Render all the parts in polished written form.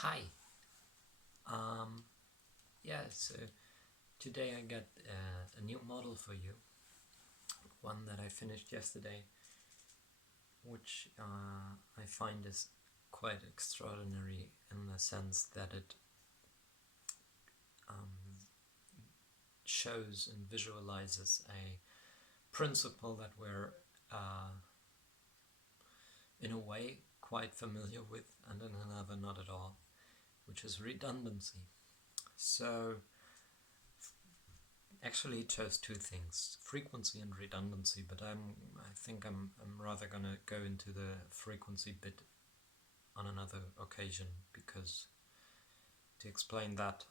Hi. Yeah, so today I got a new model for you, one that I finished yesterday, which I find is quite extraordinary in the sense that it shows and visualizes a principle that we're in a way quite familiar with and in another not at all, which is redundancy. So actually it chose two things, frequency and redundancy, but I think I'm rather gonna go into the frequency bit on another occasion, because to explain that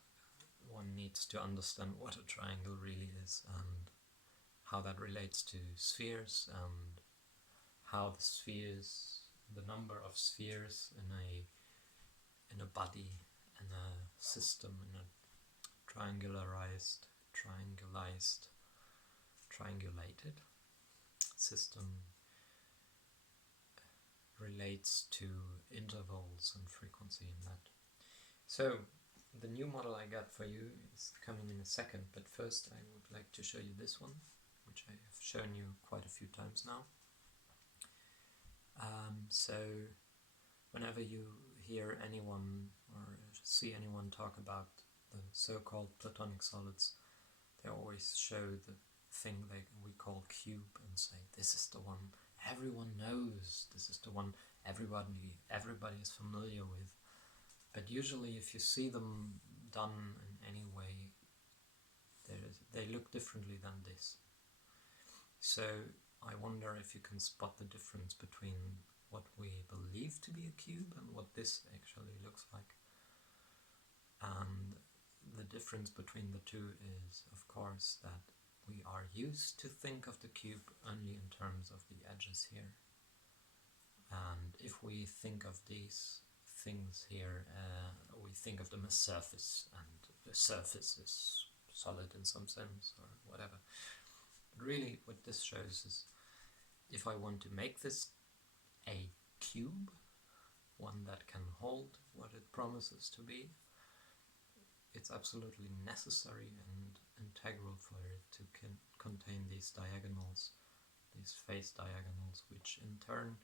one needs to understand what a triangle really is and how that relates to spheres and how the number of spheres in a body, in a system, in a triangulated system relates to intervals and frequency in that. So the new model I got for you is coming in a second, but first I would like to show you this one, which I have shown you quite a few times now. So whenever you hear anyone or see anyone talk about the so-called Platonic solids, they always show the thing we call cube and say, this is the one everyone knows, this is the one everybody is familiar with. But usually if you see them done in any way, they look differently than this. So I wonder if you can spot the difference between what we believe to be a cube and what this actually looks like. And the difference between the two is, of course, that we are used to think of the cube only in terms of the edges here. And if we think of these things here, we think of them as surface, and the surface is solid in some sense or whatever. But really what this shows is, if I want to make this a cube, one that can hold what it promises to be, it's absolutely necessary and integral for it to contain these diagonals, these face diagonals, which in turn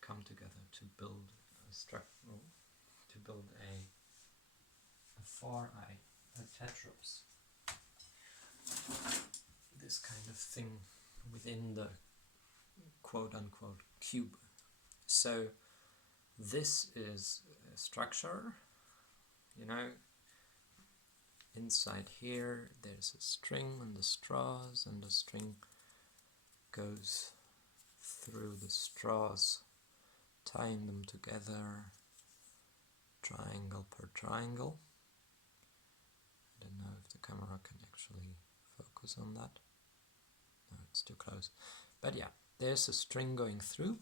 come together to build a structure, to build a 4i, a tetraps. This kind of thing within the quote-unquote cube. So this is a structure, inside here there's a string and the straws, and the string goes through the straws, tying them together, triangle per triangle. I don't know if the camera can actually focus on that. No, it's too close. But yeah, there's a string going through,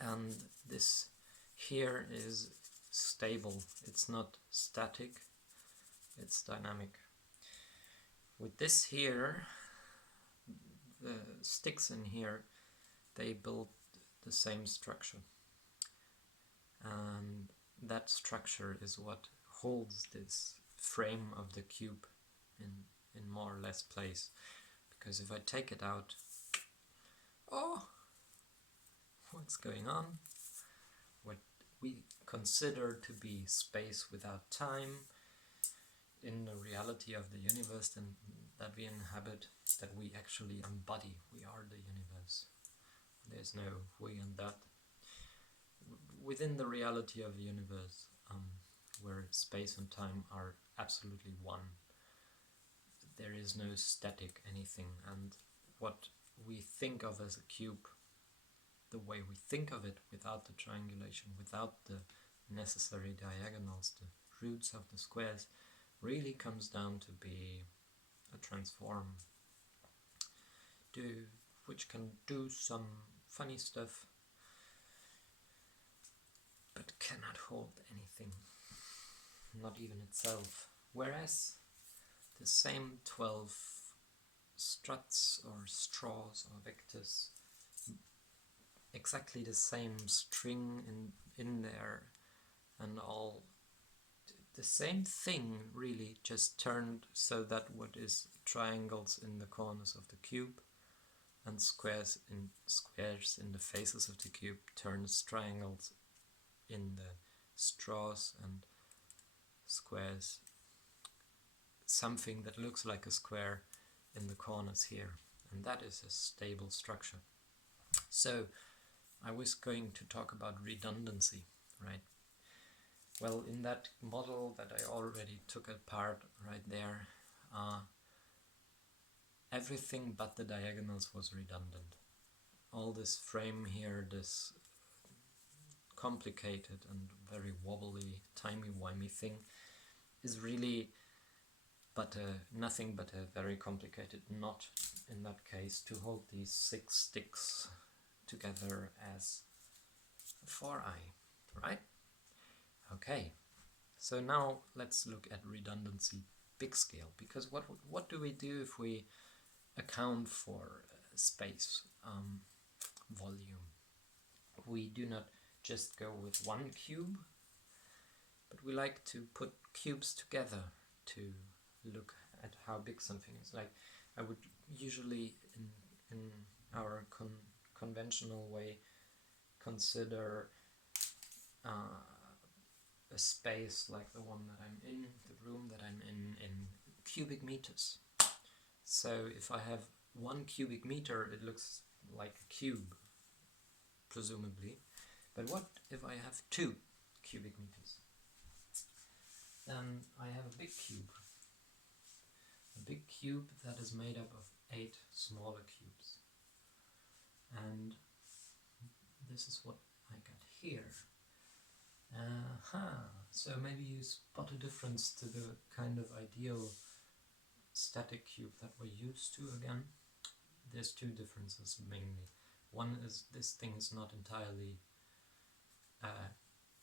and this here is stable. It's not static, it's dynamic. With this here, the sticks in here, they build the same structure, and that structure is what holds this frame of the cube in more or less place. Because if I take it out, what's going on? What we consider to be space without time in the reality of the universe that we inhabit, that we actually embody. We are the universe. There's no we and that. Within the reality of the universe, where space and time are absolutely one, there is no static anything, and what we think of as a cube, the way we think of it without the triangulation, without the necessary diagonals, the roots of the squares, really comes down to be a transform, which can do some funny stuff, but cannot hold anything, not even itself. Whereas the same 12 struts or straws or vectors, exactly the same string in there, and all the same thing, really, just turned so that what is triangles in the corners of the cube and squares in the faces of the cube turns triangles in the straws and squares, something that looks like a square in the corners here, and that is a stable structure. So I was going to talk about redundancy, right? Well, in that model that I already took apart right there, everything but the diagonals was redundant. All this frame here, this complicated and very wobbly, timey-wimey thing, is really nothing but a very complicated knot in that case to hold these 6 sticks together as a 4i, right? Okay, so now let's look at redundancy big scale, because what do we do if we account for space, volume? We do not just go with one cube, but we like to put cubes together to look at how big something is. Like I would usually in our conventional way consider a space like the one that I'm in, the room that I'm in cubic meters. So if I have 1 cubic meter, it looks like a cube, presumably. But what if I have 2 cubic meters? Then I have a big cube. A big cube that is made up of 8 smaller cubes. And this is what I got here. So maybe you spot a difference to the kind of ideal static cube that we're used to again. There's 2 differences mainly. One is this thing is not entirely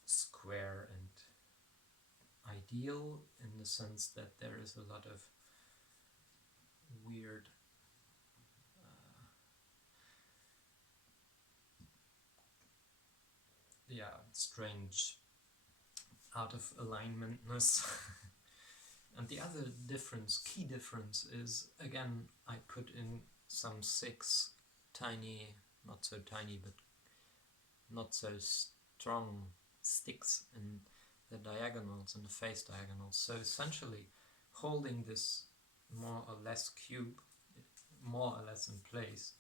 square and ideal, in the sense that there is a lot of weird strange out of alignmentness. And the other difference, key difference, is again I put in some 6 tiny, not so tiny but not so strong sticks in the diagonals, in the face diagonals. So essentially holding this more or less cube more or less in place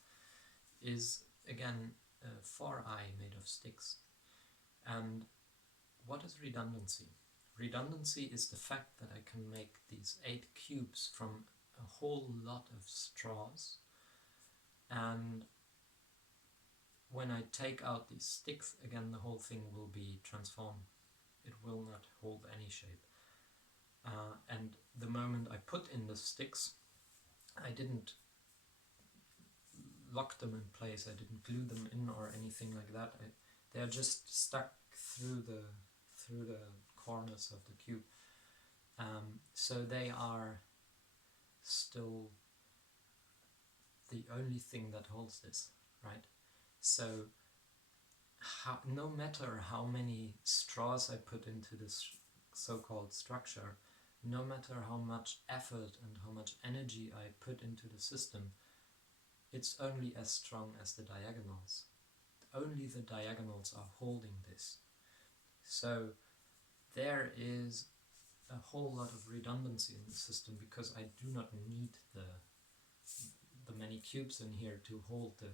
is again a 4i made of sticks. And what is redundancy? Redundancy is the fact that I can make these 8 cubes from a whole lot of straws, and when I take out these sticks, again the whole thing will be transformed. It will not hold any shape. And the moment I put in the sticks, I didn't lock them in place, I didn't glue them in or anything like that. They're just stuck through the corners of the cube. So they are still the only thing that holds this, right? So no matter how many straws I put into this so-called structure, no matter how much effort and how much energy I put into the system, it's only as strong as the diagonals. Only the diagonals are holding this. So there is a whole lot of redundancy in the system, because I do not need the many cubes in here to hold the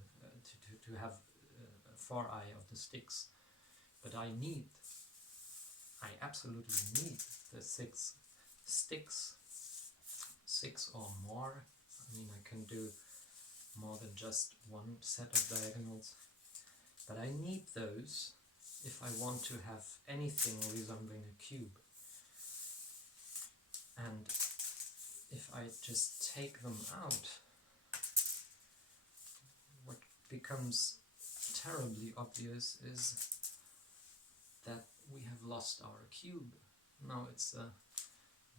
to have 4i of the sticks, but I absolutely need the 6 sticks, 6 or more. I mean, I can do more than just one set of diagonals, but I need those if I want to have anything resembling a cube. And if I just take them out, what becomes terribly obvious is that we have lost our cube. Now it's a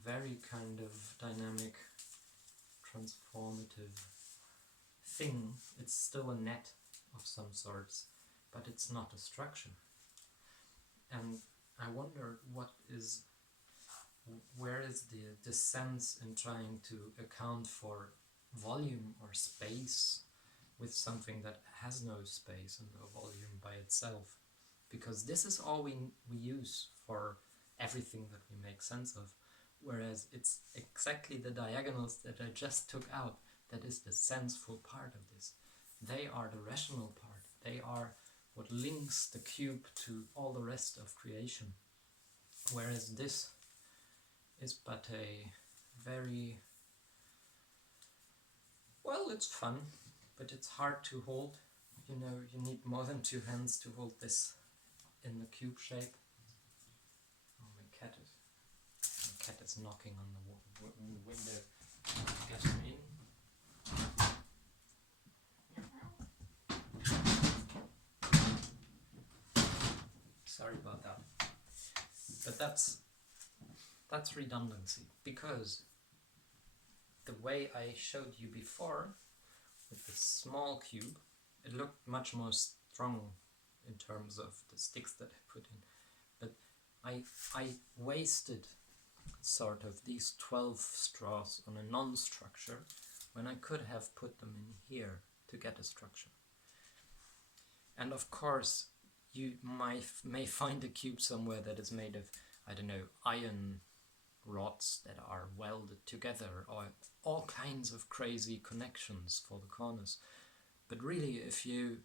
very kind of dynamic, transformative thing. It's still a net of some sorts, but it's not a structure. And I wonder where is the sense in trying to account for volume or space with something that has no space and no volume by itself? Because this is all we use for everything that we make sense of, whereas it's exactly the diagonals that I just took out that is the senseful part of this. They are the rational part. They are what links the cube to all the rest of creation. Whereas this is but a very, well, it's fun, but it's hard to hold. You know, you need more than 2 hands to hold this in the cube shape. Oh, my cat is knocking on the window. Get him in. Sorry about that. But that's redundancy, because the way I showed you before with the small cube, it looked much more strong in terms of the sticks that I put in. But I wasted sort of these 12 straws on a non-structure when I could have put them in here to get a structure. And of course, you may find a cube somewhere that is made of, I don't know, iron rods that are welded together, or all kinds of crazy connections for the corners. But really, if you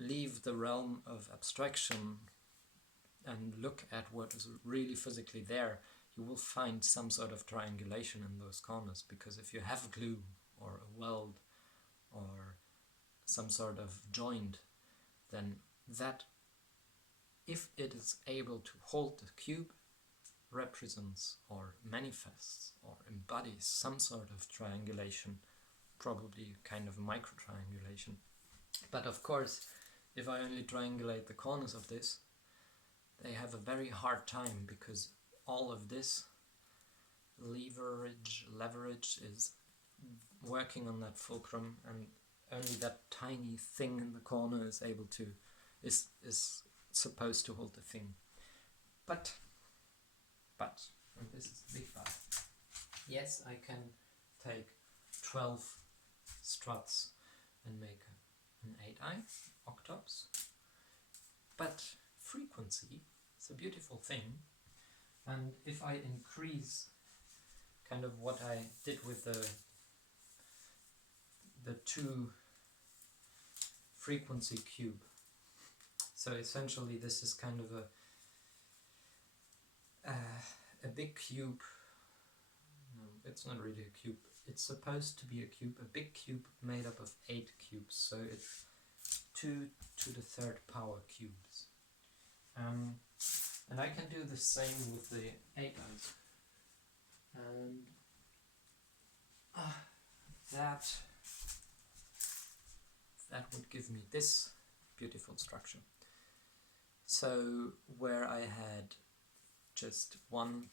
leave the realm of abstraction and look at what is really physically there, you will find some sort of triangulation in those corners, because if you have glue or a weld or some sort of joint, then that, if it is able to hold the cube, represents or manifests or embodies some sort of triangulation, probably kind of micro-triangulation. But of course, if I only triangulate the corners of this, they have a very hard time, because all of this leverage is working on that fulcrum, and only that tiny thing in the corner is supposed to hold the thing. But, and this is the big but, yes, I can take 12 struts and make an 8i octops, but frequency is a beautiful thing, and if I increase kind of what I did with the 2 frequency cube, so essentially this is kind of a big cube. No, it's not really a cube. It's supposed to be a cube, a big cube made up of 8 cubes, so it's 2 to the 3rd power cubes. And I can do the same with the 8i's. And that would give me this beautiful structure. So where I had just one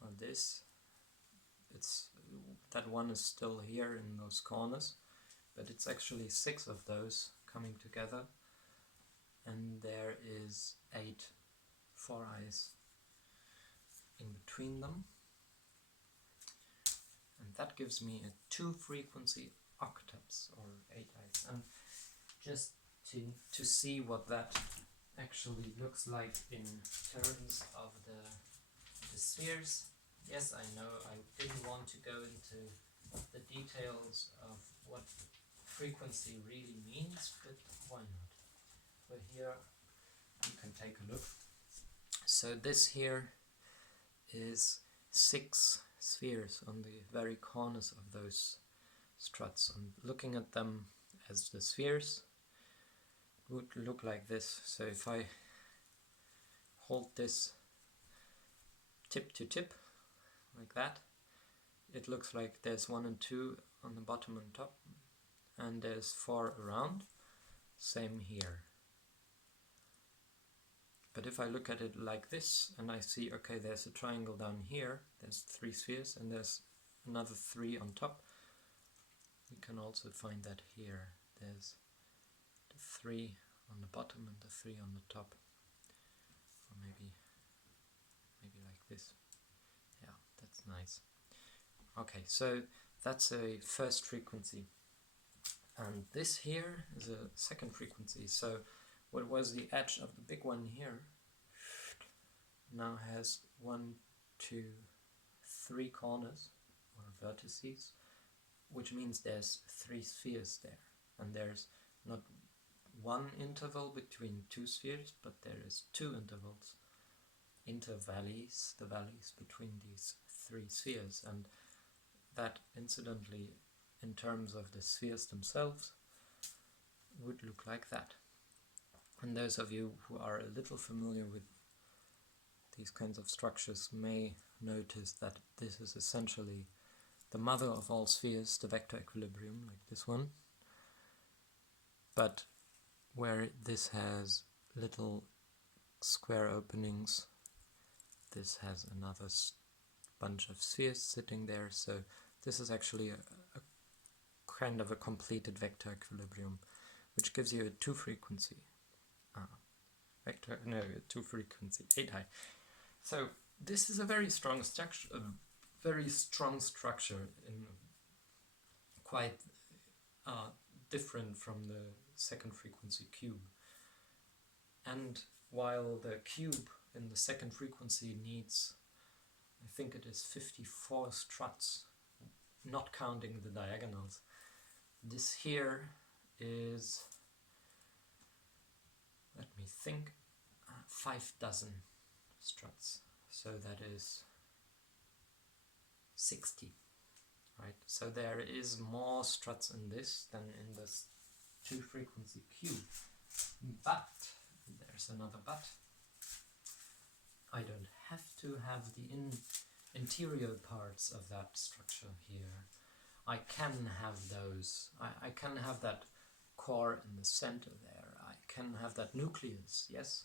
on this, that one is still here in those corners, but it's actually 6 of those coming together, and there is 8 4i's in between them, and that gives me a 2 frequency octaves, or 8i's. And just to see what that actually looks like in terms of the spheres. Yes, I know I didn't want to go into the details of what frequency really means, but why not? Well, here you can take a look. So this here is 6 spheres on the very corners of those struts. And looking at them as the spheres, it would look like this. So if I hold this tip to tip, like that, it looks like there's 1 and 2 on the bottom and top, and there's 4 around. Same here. But if I look at it like this, and I see, okay, there's a triangle down here, there's 3 spheres, and there's another 3 on top, you can also find that here. There's the 3 on the bottom and the 3 on the top. this. Yeah, that's nice. Okay, so that's a first frequency. And this here is a second frequency. So what was the edge of the big one here now has 1, 2, 3 corners or vertices, which means there's 3 spheres there. And there's not one interval between 2 spheres, but there is 2 intervals, intervalleys, the valleys between these 3 spheres. And that, incidentally, in terms of the spheres themselves, would look like that. And those of you who are a little familiar with these kinds of structures may notice that this is essentially the mother of all spheres, the vector equilibrium, like this one. But where this has little square openings, this has another bunch of spheres sitting there. So this is actually a kind of a completed vector equilibrium, which gives you a 2 frequency vector, no, a 2 frequency 8i. So this is a very strong structure, in quite different from the second frequency cube. And while the cube in the second frequency needs, I think it is 54 struts, not counting the diagonals, this here is, let me think, 5 dozen struts. So that is 60, right? So there is more struts in this than in this 2 frequency cube. But, there's another but, I don't have to have the interior parts of that structure here. I can have those. I can have that core in the center there. I can have that nucleus, yes,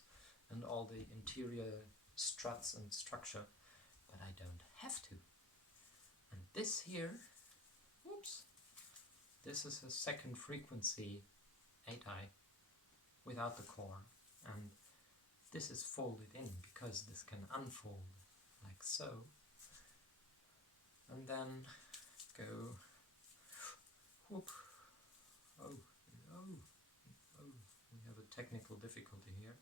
and all the interior struts and structure, but I don't have to. And this here, whoops, this is a second frequency 8i without the core, and this is folded in because this can unfold like so, and then go whoop. Oh, we have a technical difficulty here.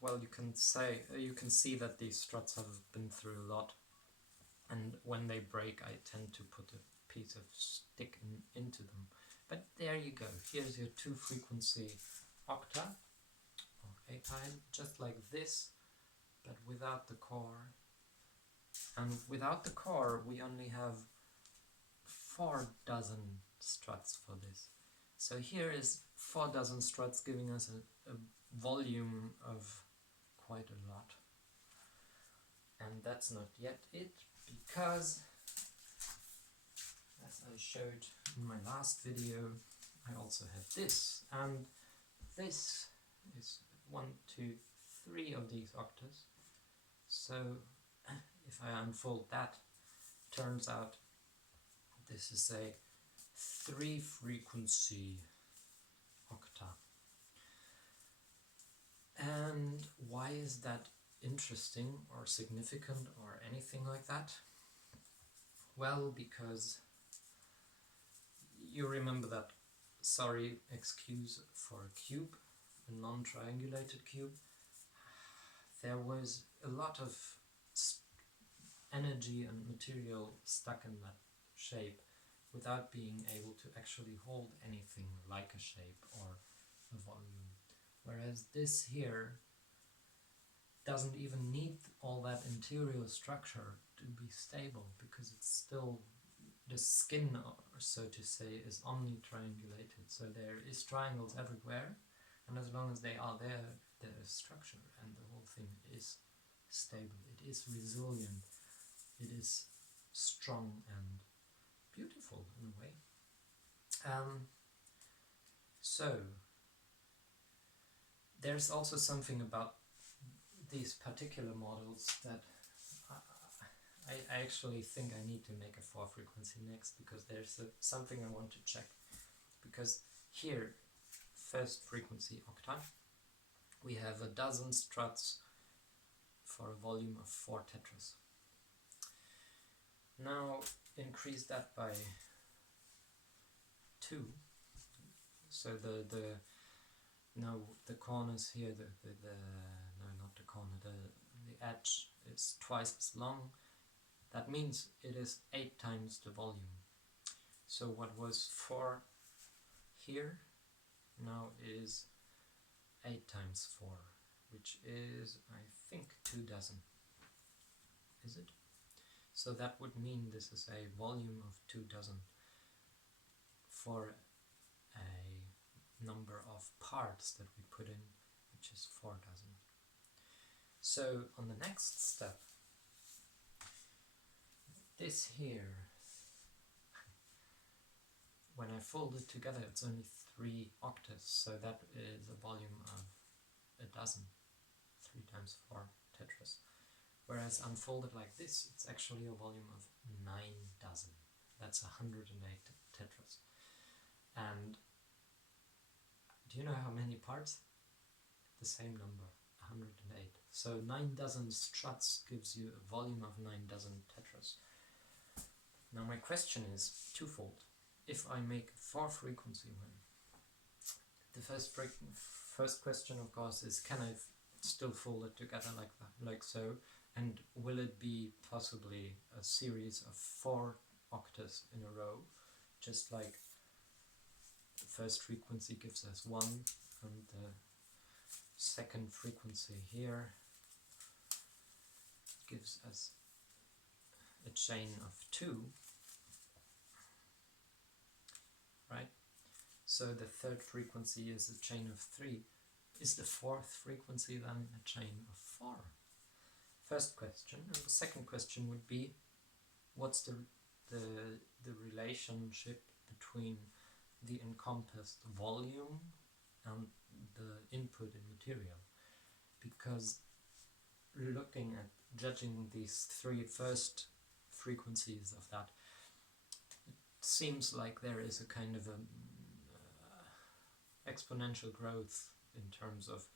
Well, you can see that these struts have been through a lot, and when they break I tend to put a piece of stick into them. But there you go, here's your 2 frequency octa, or 8i, just like this, but without the core. And without the core we only have 4 dozen struts for this. So here is 4 dozen struts giving us a volume of quite a lot. And that's not yet it, because as I showed in my last video, I also have this, and this is 1, 2, 3 of these octas. So if I unfold that, turns out this is a 3 frequency octa. And why is that interesting or significant or anything like that? Well, because you remember that, sorry, excuse for a cube, a non-triangulated cube, there was a lot of energy and material stuck in that shape without being able to actually hold anything like a shape or a volume. Whereas this here doesn't even need all that interior structure to be stable, because it's still, the skin, or so to say, is omni-triangulated. So there is triangles everywhere, and as long as they are there, there is structure, and the whole thing is stable. It is resilient. It is strong and beautiful in a way. So there's also something about these particular models that I actually think I need to make a 4 frequency next, because there's something I want to check. Because here, first frequency octave, we have a dozen struts for a volume of 4 tetras. Now increase that by 2. So the corners here, no, not the corner, the edge is twice as long. That means it is 8 times the volume. So what was 4 here now is 8 times 4, which is, I think, 2 dozen. Is it? So that would mean this is a volume of 2 dozen for a number of parts that we put in, which is 4 dozen. So on the next step, this here, when I fold it together, it's only 3 octaves, so that is a volume of a dozen, 3 times 4 tetras. Whereas unfolded like this, it's actually a volume of 9 dozen. That's 108 tetras. And do you know how many parts? The same number, 108. So 9 dozen struts gives you a volume of 9 dozen tetras. Now my question is twofold. If I make 4 frequency one, the first question of course is, can I still fold it together like that, like so? And will it be possibly a series of 4 octaves in a row, just like the first frequency gives us 1 and the second frequency here gives us a chain of 2, right? So the third frequency is a chain of 3. Is the fourth frequency then a chain of 4? First question. And the second question would be, what's the relationship between the encompassed volume and the input in material? Because looking at judging these 3 first frequencies of that, it seems like there is a kind of exponential growth in terms of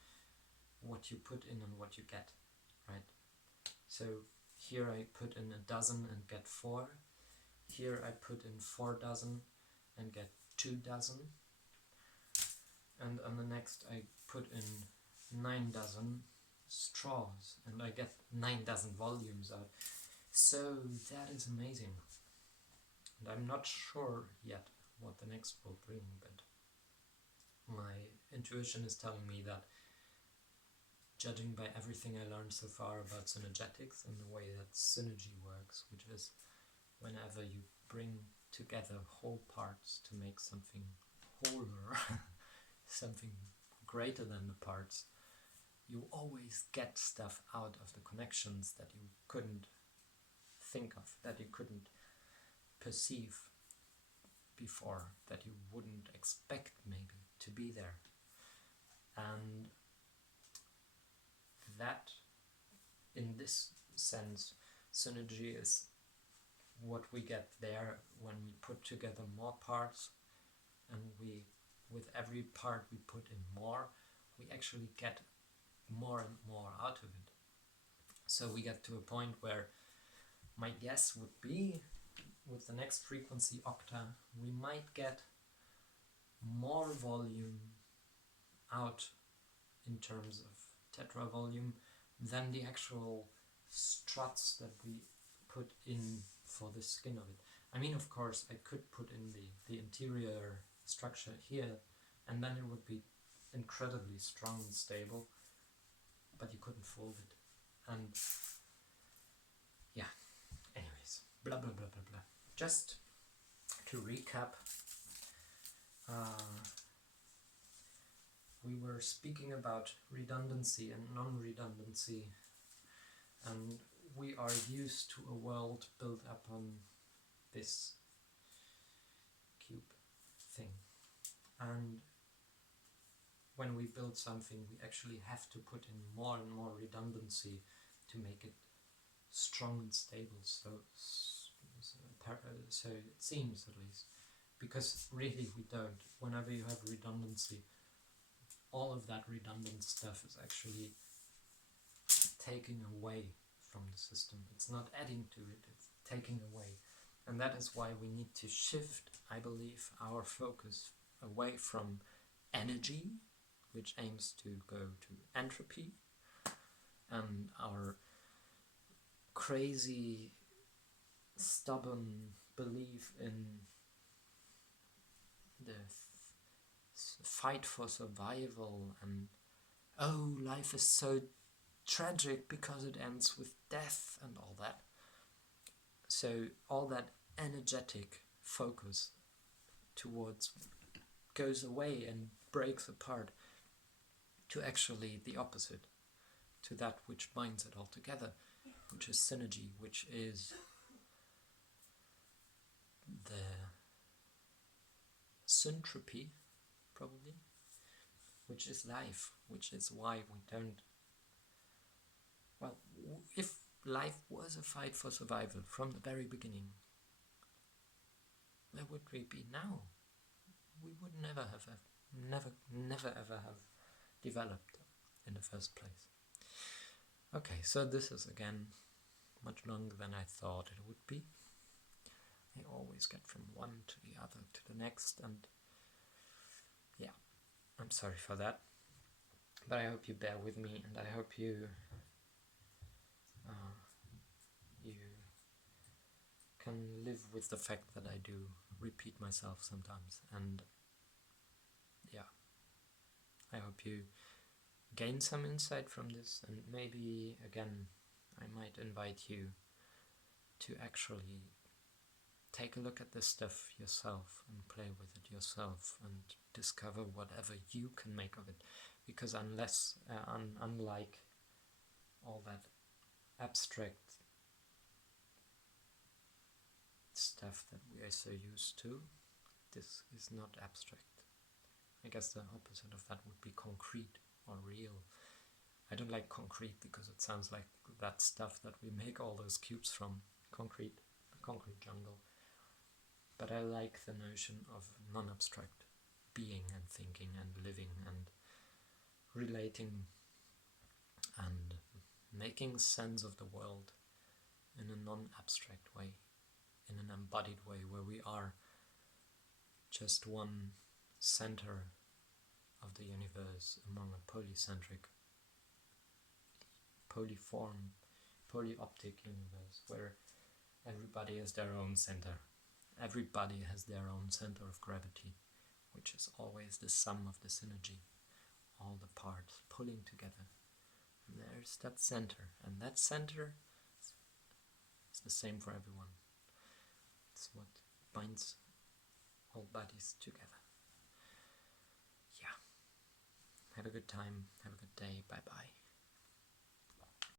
what you put in and what you get, right? So here I put in a dozen and get 4. Here I put in 4 dozen and get 2 dozen. And on the next I put in 9 dozen straws and I get 9 dozen volumes out. So that is amazing. And I'm not sure yet what the next will bring, but my intuition is telling me that, judging by everything I learned so far about synergetics and the way that synergy works, which is whenever you bring together whole parts to make something wholer, something greater than the parts, you always get stuff out of the connections that you couldn't think of, that you couldn't perceive before, that you wouldn't expect maybe to be there. And that, in this sense, synergy is what we get there when we put together more parts, and with every part we put in more, we actually get more and more out of it. So we get to a point where my guess would be, with the next frequency octa, we might get more volume out in terms of tetra volume than the actual struts that we put in for the skin of it. I mean, of course, I could put in the interior structure here, and then it would be incredibly strong and stable, but you couldn't fold it. And yeah, anyways, blah blah blah blah blah. Just to recap, we were speaking about redundancy and non-redundancy, and we are used to a world built upon this cube thing. And when we build something, we actually have to put in more and more redundancy to make it strong and stable, so it seems, at least, because really we don't. Whenever you have redundancy, all of that redundant stuff is actually taking away from the system. It's not adding to it, it's taking away. And that is why we need to shift, I believe, our focus away from energy, which aims to go to entropy, and our crazy, stubborn belief in the fight for survival, and oh, life is so tragic because it ends with death and all that. So all that energetic focus towards goes away and breaks apart to actually the opposite, to that which binds it all together, which is synergy, which is the syntropy, probably, which is life, which is why we don't... Well, if life was a fight for survival from the very beginning, where would we be now? We would never ever have developed in the first place. Okay, so this is again much longer than I thought it would be. I always get from one to the other to the next, and yeah, I'm sorry for that. But I hope you bear with me, and I hope you can live with the fact that I do repeat myself sometimes. And yeah, I hope you gain some insight from this, and maybe again I might invite you to actually take a look at this stuff yourself and play with it yourself and discover whatever you can make of it, because unlike all that abstract stuff that we are so used to, this is not abstract. I guess the opposite of that would be concrete or real. I don't like concrete because it sounds like that stuff that we make all those cubes from, concrete, the concrete jungle. But I like the notion of non-abstract being and thinking and living and relating and making sense of the world in a non-abstract way, in an embodied way, where we are just one center of the universe among a polycentric, polyform, polyoptic universe, where everybody has their own center. Everybody has their own center of gravity, which is always the sum of the synergy, all the parts pulling together. And there's that center, and that center is the same for everyone. It's what binds all bodies together. Yeah. Have a good time, have a good day, bye bye.